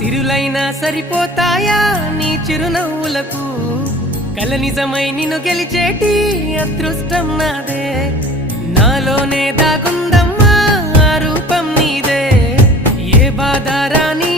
సిరులైనా సరిపోతాయా నీ చిరునవ్వులకు కల నిజమై నిన్ను గెలిచేటి అదృష్టం నాదే నాలోనే దాగుందమ్మా ఆ రూపం నీదే ఏ బాధ రాని